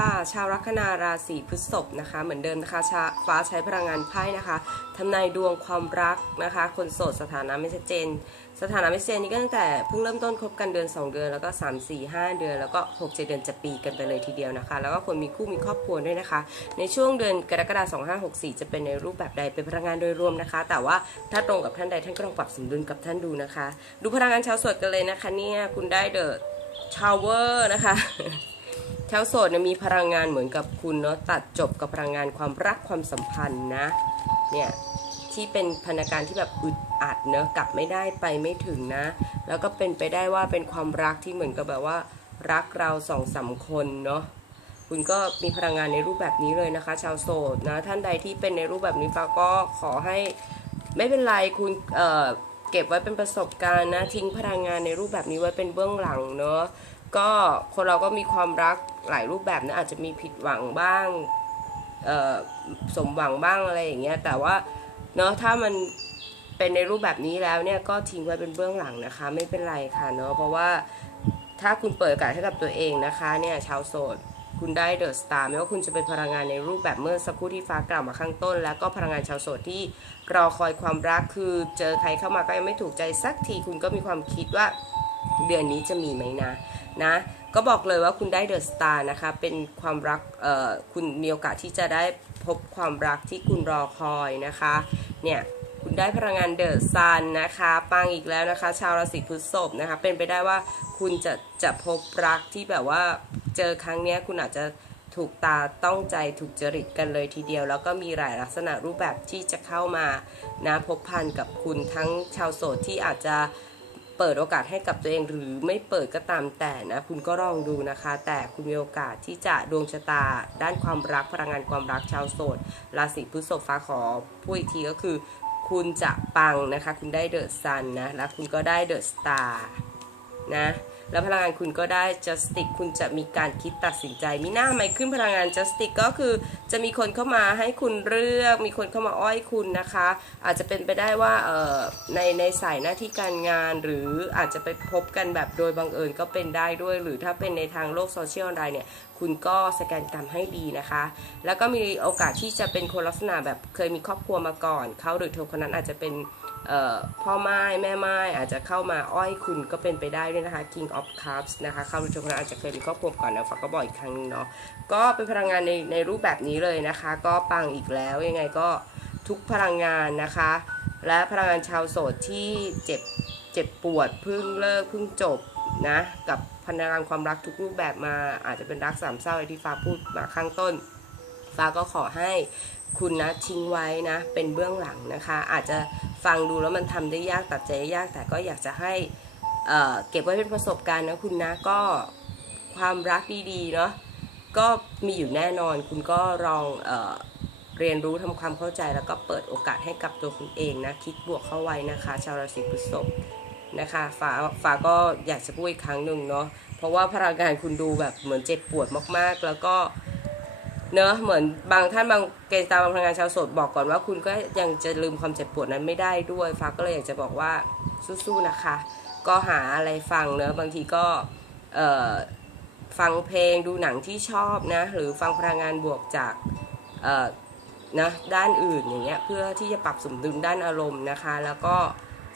่ะชาวลัคนาราศีพฤษภนะคะ เหมือนเดิมนะคะชาฟ้าใช้พลังงานไพ่นะคะทำนายดวงความรักนะคะ คนโสดสถานะไม่ชัดเจน สถานะไม่ชัดเจนนี่ก็ตั้งแต่เพิ่งเริ่มต้นคบกันเดือน 2 เดือนแล้วก็ 3 4 5 เดือนแล้วก็6 7เดือนจะปีกันไปเลยทีเดียวนะคะ แล้วก็คนมีคู่มีครอบครัวด้วยนะคะ ในช่วงเดือนกรกฎาคม2564 จะเป็นในรูปแบบใดเป็นพลังงานโดยรวมนะคะ แต่ว่าถ้าตรงกับท่านใดท่านก็ลองปรับสมดุลกับท่านดูนะคะ ดูพลังงานชาวโสดกันเลยนะคะเนี่ยคุณได้เดอะชาวเวอร์นะคะ ชาวโสดเนี่ยมีพลังงานเหมือนกับคุณเนาะตัดจบกับพลังงานความรักความสัมพันธ์นะเนี่ยที่เป็นพนักงานที่แบบอึดอัดเนอะกลับไม่ได้ไปไม่ถึงนะ แล้วก็เป็นไปได้ว่าเป็นความรักที่เหมือนกับแบบว่า รักเราสองสามคนเนาะคุณก็มีพลังงานในรูปแบบนี้เลยนะคะ ชาวโสดนะท่านใดที่เป็นในรูปแบบนี้ฟ้าก็ขอให้ไม่เป็นไรคุณเเก็บไว้เป็นประสบการณ์นะทิ้งพลังงานในรูปแบบนี้ไว้เป็นเบื้องหลังเนาะ ก็คนเราก็มีความรักหลายรูปแบบนะอาจจะมีผิดหวังบ้างสมหวังบ้างอะไรอย่างเงี้ยแต่ว่าเนาะถ้ามันเป็นในรูปแบบนี้แล้วเนี่ยก็ทิ้งไว้เป็นเบื้องหลังนะคะ ไม่เป็นไรค่ะเนาะเพราะว่าถ้าคุณเปิดโอกาสให้กับตัวเองนะคะเนี่ยชาวโสดคุณได้เดอะสตาร์ไม่ว่าคุณจะเป็นพลังงานในรูปแบบเมื่อสักครู่ที่ฟ้ากล่าวมาข้างต้น แล้วก็พลังงานชาวโสดที่รอคอยความรักคือเจอใครเข้ามาก็ยังไม่ถูกใจสักทีคุณก็มีความคิดว่าเดือนนี้จะมีไหมนะ นะ ก็บอกเลยว่าคุณได้เดอะสตาร์นะคะ เป็นความรักเอ่อคุณมีโอกาสที่จะได้พบความรักที่คุณรอคอยนะคะ เนี่ยคุณได้พลังงานเดอะซันนะคะปังอีกแล้วนะคะ ชาวราศีพฤษภนะคะ เป็นไปได้ว่าคุณจะจะพบรักที่แบบว่าเจอครั้งเนี้ยคุณอาจจะถูกตาต้องใจถูกจริตกันเลยทีเดียว แล้วก็มีหลายลักษณะรูปแบบที่จะเข้ามานะพบพันกับคุณทั้งชาวโสดที่อาจจะ เปิดโอกาสให้กับตัวเองหรือไม่เปิดก็ตามแต่นะคุณก็ลองดูนะคะ แต่คุณมีโอกาสที่จะดวงชะตา ด้านความรักพลังงานความรักชาวโสดราศีพฤษภฟ้าขอพูดอีกทีก็คือ คุณจะปังนะคะ คุณได้เดอะซันนะและคุณก็ได้เดอะสตาร์นะ แล้วพลังงานคุณก็ได้ justice คุณจะมีการคิดตัดสินใจ มีหน้าไหมขึ้นพลังงาน justice ก็คือจะมีคนเข้ามาให้คุณเลือก มีคนเข้ามาอ้อยคุณนะคะ อาจจะเป็นไปได้ว่าในในสายหน้าที่การงาน หรืออาจจะไปพบกันแบบโดยบังเอิญก็เป็นได้ด้วย หรือถ้าเป็นในทางโลกโซเชียลออนไลน์เนี่ยคุณก็สแกนกรรมให้ดีนะคะ แล้วก็มีโอกาสที่จะเป็นคนลักษณะแบบเคยมีครอบครัวมาก่อน เขาหรือเธอคนนั้นอาจจะเป็น พ่อไม้แม่ไม้อาจจะเข้ามาอ้อยคุณก็เป็นไปได้ด้วยนะคะ King of Cups นะคะเข้ารู้จักคนอาจจะเคยมีครอบครัวก่อนนะฝากก็บอกอีกครั้งนึงเนาะก็เป็นพลังงานในในรูปแบบนี้เลยนะคะ ก็ปังอีกแล้วยังไงก็ทุกพลังงานนะคะ และพลังงานชาวโสดที่เจ็บเจ็บปวดเพิ่งเลิกเพิ่งจบนะกับพลังงานความรักทุกรูปแบบมาอาจจะเป็นรักสามเศร้าอิที่ฟ้าพูดมาข้างต้น ฟ้าก็ขอให้คุณนะทิ้งไว้นะ เป็นเบื้องหลังนะคะ อาจจะฟังดูแล้วมันทำได้ยากตัดใจได้ยาก แต่ก็อยากจะให้เเก็บไว้เป็นประสบการณ์นะคุณนะก็ความรักดีๆเนาะก็มีอยู่แน่นอน คุณก็ลองเอเรียนรู้ทำความเข้าใจแล้วก็เปิดโอกาสให้กับตัวคุณเองนะคิดบวกเข้าไว้นะคะ ชาวราศีพฤษภนะคะฝาฝาก็อยากจะพูดอีกครั้งหนึ่งเนาะเพราะว่าพลังงานคุณดูแบบเหมือนเจ็บปวดมากๆ แล้วก็ เนอะเหมือนบางท่านบางเกณฑ์ตามพลังงานชาวโสดบอกก่อนว่าคุณก็ยังจะลืมความเจ็บปวดนั้นไม่ได้ด้วยฟ้าก็เลยอยากจะบอกว่าสู้ๆนะคะ ก็หาอะไรฟังเนอะบางทีก็เอ่อฟังเพลงดูหนังที่ชอบนะหรือฟังพลังงานบวกจากเอ่อนะด้านอื่นอย่างเงี้ยเพื่อที่จะปรับสมดุลด้านอารมณ์นะคะ แล้วก็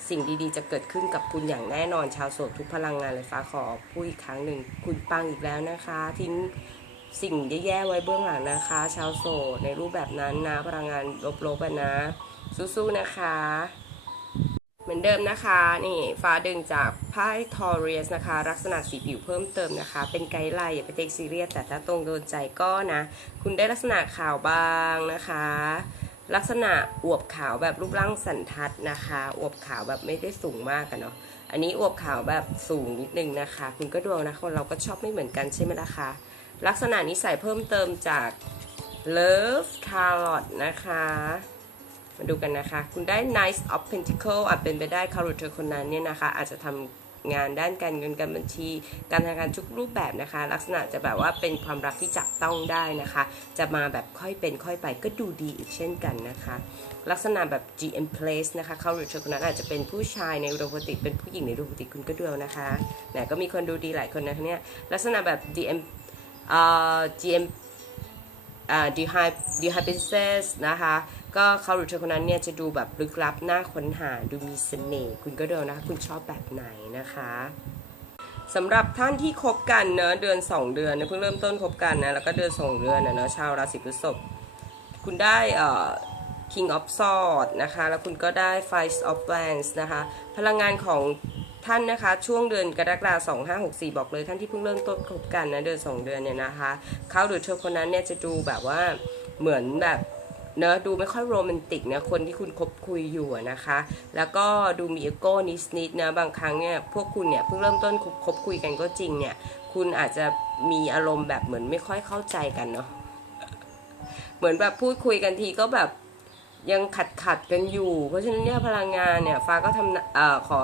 สิ่งดีๆ จะเกิดขึ้นกับคุณอย่างแน่นอนชาวโสดทุกพลังงานเลยฟ้าขอพูดอีกครั้งหนึ่งคุณปังอีกแล้วนะคะ ทิ้ง สิ่งแย่ๆไว้เบื้องหลังนะคะ ชาวโสดในรูปแบบนั้นนะพลังงานลบๆอะนะ สู้ๆนะคะ เหมือนเดิมนะคะ นี่ฟ้าดึงจากไพ่ทอเรียสนะคะ ลักษณะสีผิวเพิ่มเติมนะคะ เป็นไกด์ไลน์อย่าไปเทคซีเรียสแต่ถ้าตรงโดนใจก็นะ คุณได้ลักษณะขาวบางนะคะลักษณะอวบขาวแบบรูปร่างสันทัดนะคะ อวบขาวแบบไม่ได้สูงมากกันเนาะ อันนี้อวบขาวแบบสูงนิดนึงนะคะ คุณก็ดวงนะคนเราก็ชอบไม่เหมือนกันใช่ไหมล่ะคะ ลักษณะนิสัยเพิ่มเติมจาก Love Tarot นะคะ มาดูกันนะคะ คุณได้ Knight of Pentacle อาจเป็นไปได้คารุเธอคนนั้นเนี่ยนะคะ อาจจะทำงานด้านการเงินการบัญชี การทำงกานทุกรูปแบบนะคะ ลักษณะจะแบบว่าเป็นความรักที่จับต้องได้นะคะ จะมาแบบค่อยเป็นค่อยไปก็ดูดีอีกเช่นกันนะคะ ลักษณะแบบ GM place นะคะคารุเธอคนนั้นอาจจะเป็นผู้ชายในอุดมคติเป็นผู้หญิงในอุดมคติคุณก็ดูนะคะแหมก็มีคนดูดีหลายคนนะคะเนี่ยลักษณะแบบ DM อ่า GM อ่า d h y d h y p e n s e s นะคะ ก็เขาหรือเธอคนนั้นเนี่ยจะดูแบบลึกลับน่าค้นหาดูมีเสน่ห์คุณก็เดินนะคะ คุณชอบแบบไหนนะคะสำหรับท่านที่คบกันเนอะเดือน 2 เดือนเนี่ยเพิ่งเริ่มต้นคบกันนะแล้วก็เดือน 2 เดือนนะเนอะชาวราศีพฤษภคุณได้เอ่อ King of Swords นะคะ แล้วคุณก็ได้ Five of Wands นะคะ พลังงานของ ท่านนะคะ ช่วงเดือนกรกฎาคม2564 บอกเลยท่านที่เพิ่งเริ่มต้นคบกันนะเดือน2เดือนเนี่ยนะคะ เขาหรือเธอคนนั้นเนี่ยจะดูแบบว่าเหมือนแบบเนอะดูไม่ค่อยโรแมนติกนะคนที่คุณคบคุยอยู่นะคะ แล้วก็ดูมีเอโก้นิดๆนะบางครั้งเนี่ยพวกคุณเนี่ยเพิ่งเริ่มต้นคบคบคุยกันก็จริงเนี่ยคุณอาจจะมีอารมณ์แบบเหมือนไม่ค่อยเข้าใจกันเนาะเหมือนแบบพูดคุยกันทีก็แบบยังขัดขัดกันอยู่ เพราะฉะนั้นเนี่ยพลังงานเนี่ยฟ้าก็ทำเอ่อขอ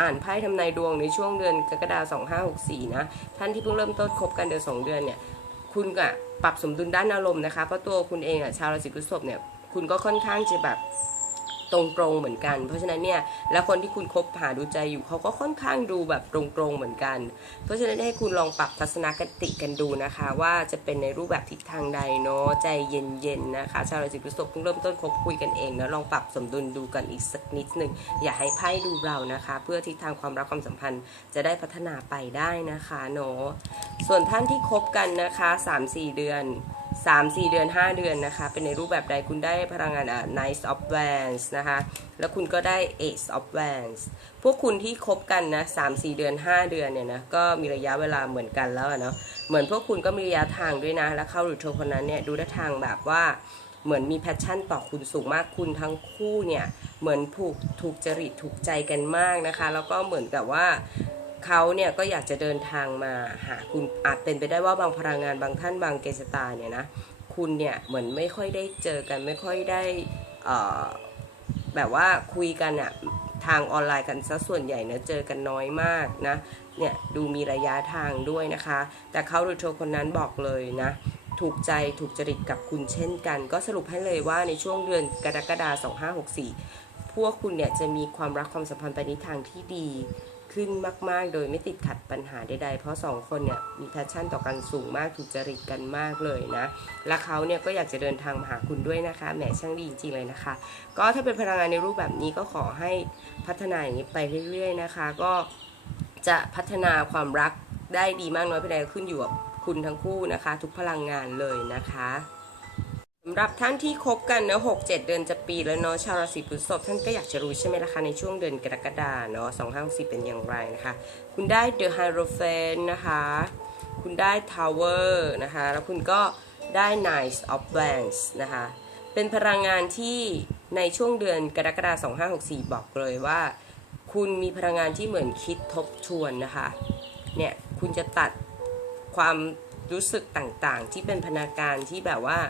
อ่านไพ่ทำนายดวงในช่วงเดือนกรกฎาคม2564 นะ ท่านที่เพิ่งเริ่มต้นคบกันเดือน2เดือนเนี่ย คุณก็ปรับสมดุลด้านอารมณ์นะคะ เพราะตัวคุณเองอะชาวราศีพฤษภเนี่ย คุณก็ค่อนข้างจะแบบ ตรงๆเหมือนกัน เพราะฉะนั้นเนี่ยแล้วคนที่คุณคบหาดูใจอยู่เขาก็ค่อนข้างดูแบบตรงๆเหมือนกัน เพราะฉะนั้นให้คุณลองปรับทัศนคติกันดูนะคะ ว่าจะเป็นในรูปแบบทิศทางใดเนาะใจเย็นๆนะคะชาวราศีพฤษภเพิ่งเริ่มต้นคบคุยกันเองนะลองปรับสมดุลดูกันอีกสักนิดหนึ่งอย่าให้ไพ่ดูเรานะคะ เพื่อทิศทางความรักความสัมพันธ์จะได้พัฒนาไปได้นะคะเนาะส่วนท่านที่คบกันนะคะ 3-4 เดือน 3 4 เดือน 5 เดือนนะคะ เป็นในรูปแบบใดคุณได้พลังงานอะ Knight of Wands นะคะ แล้วคุณก็ได้ Ace of Wands พวกคุณที่คบกันนะ3 4 เดือน 5 เดือนเนี่ยนะ ก็มีระยะเวลาเหมือนกันแล้วเนาะ เหมือนพวกคุณก็มีระยะทางด้วยนะ แล้วเข้าหรือเธอคนนั้นเนี่ยดูได้ทางแบบว่าเหมือนมีแพชชั่นต่อคุณสูงมากคุณทั้งคู่เนี่ย เหมือนผูกถูกจริตถูกใจกันมากนะคะ แล้วก็เหมือนกับว่า เขาเนี่ยก็อยากจะเดินทางมาหาคุณอาจเป็นไปได้ว่าบางพลังงานบางท่านบางเกสตาเนี่ยนะคุณเนี่ยเหมือนไม่ค่อยได้เจอกันไม่ค่อยได้แบบว่าคุยกันอะทางออนไลน์กันซะส่วนใหญ่นะเจอกันน้อยมากนะเนี่ยดูมีระยะทางด้วยนะคะ แต่เขาหรือเธอคนนั้นบอกเลยนะถูกใจถูกจริตกับคุณเช่นกัน ก็สรุปให้เลยว่าในช่วงเดือนกรกฎาคม2564 พวกคุณเนี่ยจะมีความรักความสัมพันธ์ไปในทางที่ดี ขึ้นมาก ๆ โดยไม่ติดขัดปัญหาใดๆ เพราะสองคนเนี่ยมีแพชชั่นต่อกันสูงมากถูกจริตกันมากเลยนะ และเขาเนี่ยก็อยากจะเดินทางมาหาคุณด้วยนะคะแหมช่างดีจริงๆเลยนะคะ ก็ถ้าเป็นพลังงานในรูปแบบนี้ก็ขอให้พัฒนาอย่างนี้ไปเรื่อย ๆ นะคะ ก็จะพัฒนาความรักได้ดีมากน้อยเพียงใดขึ้นอยู่กับคุณทั้งคู่นะคะ ทุกพลังงานเลยนะคะ สำหรับท่านที่คบกันเนอะหกเจ็ดเดือนจะปีแล้วเนาะชาวราศีพฤษภท่านก็อยากจะรู้ใช่ไหมล่ะคะในช่วงเดือนกรกฎาเนาะสองห้าสี่เป็นอย่างไรนะคะ คุณได้ The Hierophant นะคะ คุณได้ Tower นะคะ แล้วคุณก็ได้ Knight of Wands นะคะ เป็นพลังงานที่ในช่วงเดือนกรกฎาคม2564 บอกเลยว่า คุณมีพลังงานที่เหมือนคิดทบทวนนะคะ เนี่ย คุณจะตัดความรู้สึกต่างๆ ที่เป็นพนาการที่แบบว่า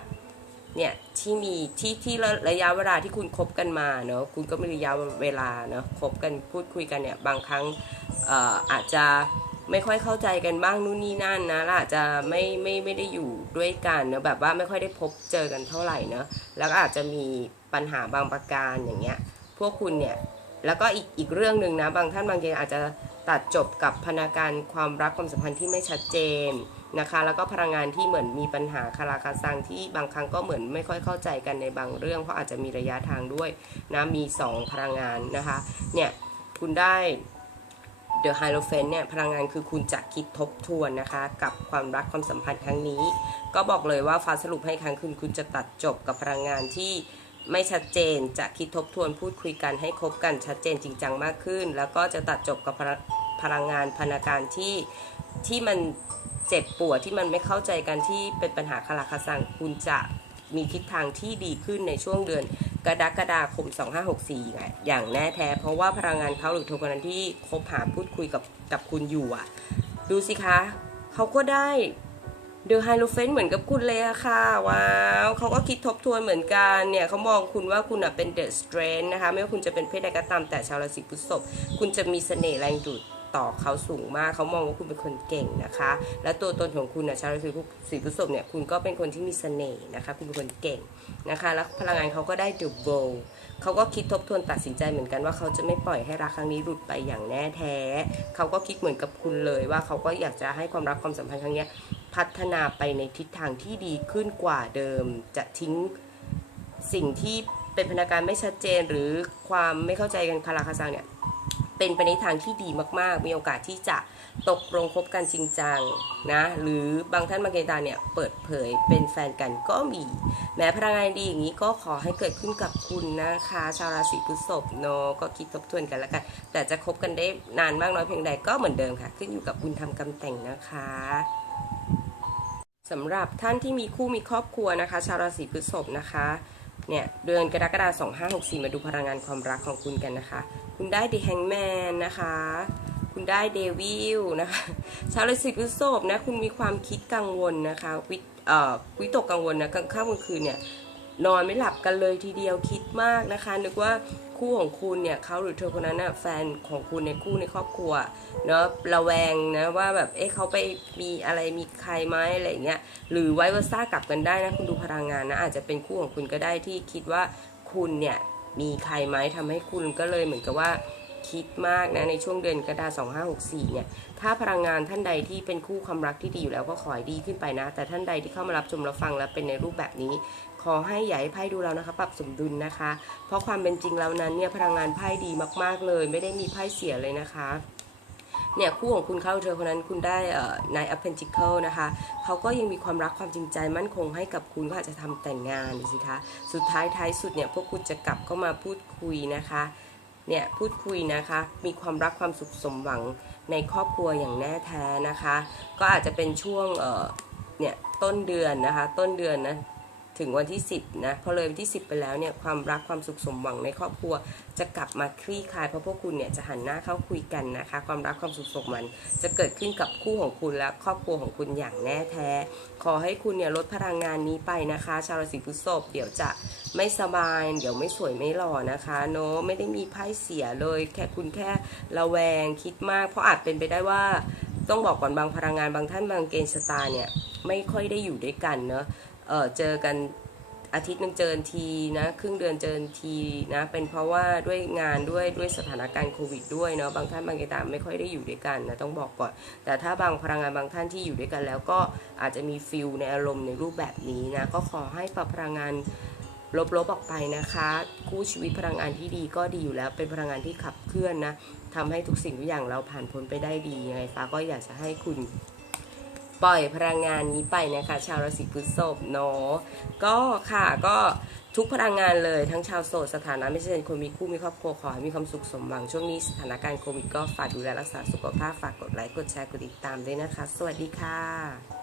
เนี่ยที่มีที่ที่ระยะเวลาที่คุณคบกันมาเนอะคุณก็มีระยะเวลาเนอะคบกันพูดคุยกันเนี่ยบางครั้งอออาจจะไม่ค่อยเข้าใจกันบ้างนู่นนี่นั่นนะแล้วอาจจะไม่ไม่ไม่ได้อยู่ด้วยกันเนอะแบบว่าไม่ค่อยได้พบเจอกันเท่าไหร่เนอะแล้วก็อาจจะมีปัญหาบางประการอย่างเงี้ยพวกคุณเนี่ยแล้วก็อีกอีกเรื่องหนึ่งนะบางท่านบางทีอาจจะตัดจบกับพนาการความรักความสัมพันธ์ที่ไม่ชัดเจน นะคะ แล้วก็พลังงานที่เหมือนมีปัญหาคาราคาซังที่บางครั้งก็เหมือนไม่ค่อยเข้าใจกันในบางเรื่อง เพราะอาจจะมีระยะทางด้วยนะมี 2 พลังงานนะคะ เนี่ยคุณได้ The h i e r o p h a n t เนี่ยพลังงานคือคุณจะคิดทบทวนนะคะ กับความรักความสัมพันธ์ครั้งนี้ ก็บอกเลยว่าฟ้าสรุปให้ครั้งคืนคุณจะตัดจบกับพลังงานที่ไม่ชัดเจนจะคิดทบทวนพูดคุยกันให้คบกันชัดเจนจริงจังมากขึ้น แล้วก็จะตัดจบกับ พลังงานพนาการที่ที่มันเจ็บปวดที่มันไม่เข้าใจกันที่เป็นปัญหาคาราคาซังคุณจะมีทิศทางที่ดีขึ้นในช่วงเดือนกรกฎาคม 2564ไงอย่างแน่แท้ เพราะว่าพลังงานเขาหรือโทคนนั้นที่คบหาพูดคุยกับกับคุณอยู่อะ ดูสิคะ เขาก็ได้เดอะไฮโลเฟนเหมือนกับคุณเลยอะค่ะว้าวเขาก็คิดทบทวนเหมือนกันเนี่ยเขามองคุณว่าคุณอะเป็นเดอะสเตรนนะคะ ไม่ว่าคุณจะเป็นเพศใดก็ตามแต่ชาวราศีพฤษภคุณจะมีเสน่ห์แรงดูด ต่อเขาสูงมาก เขามองว่าคุณเป็นคนเก่งนะคะ และตัวตนของคุณนะชาวราศีพฤษภเนี่ยคุณก็เป็นคนที่มีเสน่ห์นะคะ คุณเป็นคนเก่งนะคะ แล้วพลังงานเขาก็ได้ The w o r l d เขาก็คิดทบทวนตัดสินใจเหมือนกันว่าเขาจะไม่ปล่อยให้รักครั้งนี้หลุดไปอย่างแน่แท้ เขาก็คิดเหมือนกับคุณเลยว่าเขาก็อยากจะให้ความรักความสัมพันธ์ครั้งนี้พัฒนาไปในทิศทางที่ดีขึ้นกว่าเดิม จะทิ้งสิ่งที่เป็นพนักงานไม่ชัดเจนหรือความไม่เข้าใจกันคาราคาซังเนี่ย เป็นไปในทางที่ดีมากๆ มีโอกาสที่จะตกลงคบกันจริงจังนะ หรือบางท่านบางเกตาเนี่ยเปิดเผยเป็นแฟนกันก็มี แม้พลังงานดีอย่างนี้ก็ขอให้เกิดขึ้นกับคุณนะคะ ชาวราศีพฤษภเนาะก็คิดทบทวนกันแล้วกัน แต่จะคบกันได้นานมากน้อยเพียงใดก็เหมือนเดิมค่ะ ขึ้นอยู่กับบุญทำกรรมแต่งนะคะสำหรับท่านที่มีคู่มีครอบครัวนะคะ ชาวราศีพฤษภนะคะเนี่ยเดือนกรกฎาคม2564 มาดูพลังงานความรักของคุณกันนะคะ คุณได้ The Hangman นะคะ คุณได้เดวิลนะคะชาวราศีพฤษภนะคุณมีความคิดกังวลนะคะวิเอ่อวิตกกังวลนะกลางค่ำกลางคืนเนี่ยนอนไม่หลับกันเลยทีเดียวคิดมากนะคะนึกว่าคู่ของคุณเนี่ยเขาหรือเธอคนนั้นน่ะแฟนของคุณในคู่ในครอบครัวเนาะระแวงนะว่าแบบเอ๊ะเขาไปมีอะไรมีใครไหมอะไรเงี้ยหรือไว้ว่าซ่ากลับกันได้นะคุณดูพลังงานนะอาจจะเป็นคู่ของคุณก็ได้ที่คิดว่าคุณเนี่ย มีใครไหมทำให้คุณก็เลยเหมือนกับว่าคิดมากนะในช่วงเดือนกระดาคม2564 เนี่ย ถ้าพลังงานท่านใดที่เป็นคู่ความรักที่ดีอยู่แล้วก็ขอให้ดีขึ้นไปนะ แต่ท่านใดที่เข้ามารับชมรับฟังแล้วเป็นในรูปแบบนี้ ขอให้อย่าให้ไพ่ดูแล้วนะคะ ปรับสมดุลนะคะ เพราะความเป็นจริงแล้วนั้นเนี่ยพลังงานไพ่ดีมากๆเลย ไม่ได้มีไพ่เสียเลยนะคะ เนี่ยคู่ของคุณเข้าเธอคนนั้นคุณได้นายอ p เพนจิเคิลนะคะเขาก็ยังมีความรักความจริงใจมั่นคงให้กับคุณก็อาจจะทำแต่งงานสิคะสุดท้ายท้ายสุดเนี่ยพวกคุณจะกลับเข้ามาพูดคุยนะคะเนี่ยพูดคุยนะคะมีความรักความสุขสมหวังในครอบครัวอย่างแน่แท้นะคะ ก็อาจจะเป็นช่วงเอ่อเนี่ยต้นเดือนนะคะ ต้นเดือนนะ ถึงวันที่ 10นะพอเลยวันที่ 10 ไปแล้วเนี่ยความรักความสุขสมหวังในครอบครัว จะกลับมาคลี่คลายเพราะพวกคุณเนี่ยจะหันหน้าเข้าคุยกันนะคะ ความรักความสุขสมหวังจะเกิดขึ้นกับคู่ของคุณและครอบครัวของคุณอย่างแน่แท้ ขอให้คุณเนี่ยลดพลังงานนี้ไปนะคะ ชาวราศีพฤษภเดี๋ยวจะไม่สบาย เดี๋ยวไม่สวยไม่หล่อนะคะเนอะไม่ได้มีไพ่เสียเลย แค่คุณแค่ระแวงคิดมาก เพราะอาจเป็นไปได้ว่าต้องบอกก่อนบางพลังงานบางท่านบางเกณฑ์ชะตาเนี่ยไม่ค่อยได้อยู่ด้วยกันเนอะ เออเจอกันอาทิตย์หนึ่งเจอทีนะครึ่งเดือนเจอทีนะเป็นเพราะว่าด้วยงานด้วยด้วยสถานการณ์โควิดด้วยเนาะบางท่านบางกณฑ์ตาไม่ค่อยได้อยู่ด้วยกันนะต้องบอกก่อน แต่ถ้าบางพลังงานบางท่านที่อยู่ด้วยกัน แล้วก็อาจจะมีฟิลในอารมณ์ในรูปแบบนี้นะก็ขอให้ปรับพลังงานลบๆออกไปนะคะ คู่ชีวิตพลังงานที่ดีก็ดีอยู่แล้วเป็นพลังงานที่ขับเคลื่อนนะทำให้ทุกสิ่งทุกอย่างเราผ่านพ้นไปได้ดียังไงฟ้าก็อยากจะให้คุณ ปล่อยพลังงานนี้ไปนะคะ ชาวราศีพฤษภเนาะก็ค่ะก็ทุกพลังงานเลยทั้งชาวโสดสถานะไม่ใช่เป็นคนมีคู่มีครอบครัวขอให้มีความสุขสมหวังช่วงนี้สถานการณ์โควิดก็ฝากดูแลรักษาสุขภาพฝากกดไลค์กดแชร์กดติดตามด้วยนะคะ สวัสดีค่ะ